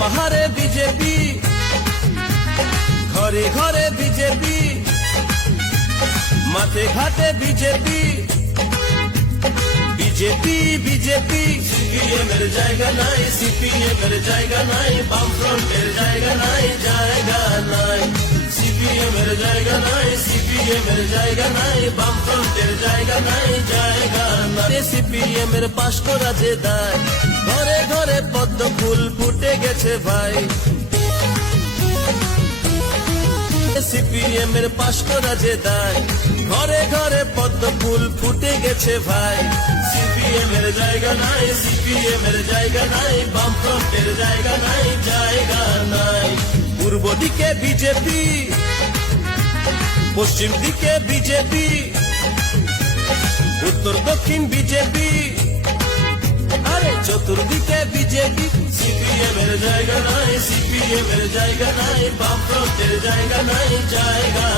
পাহাড়ে বিজেপি। ঘরে ঘরে বিজেপি। মাঠে ঘাটে বিজেপি। BJP BJP. সিপিএম এর জায়গা নাই সিপিএম এর জায়গা নাই বামফ্রন্ট এর জায়গা নাই জায়গা নাই। সিপিএম এর জায়গা নাই সিপিএম এর জায়গা নাই বামফ্রন্ট এর জায়গা নাই জায়গা নাই। সিপিএম এর পাশ করা যে দায়, ঘরে ঘরে পদ্ম ফুল গেছে ভাই। সিপিএম এর পাশ করা যে দায়, ঘরে ঘরে পদ্ম ফুল ফুটে গেছে ভাই। সিপিএম এর জায়গা নাই সিপিএম এর জায়গা নাই, বামফ্রন্টের জায়গা নাই জায়গা নাই। পূর্ব দিকে বিজেপি, পশ্চিম দিকে বিজেপি, উত্তর দক্ষিণ বিজেপি, আরে চতুর্দিকে বিজেপি। সিপিএম এর জায়গা নাই সিপিএম এর জায়গা নাই বামফ্রন্টের জায়গা নাই জায়গা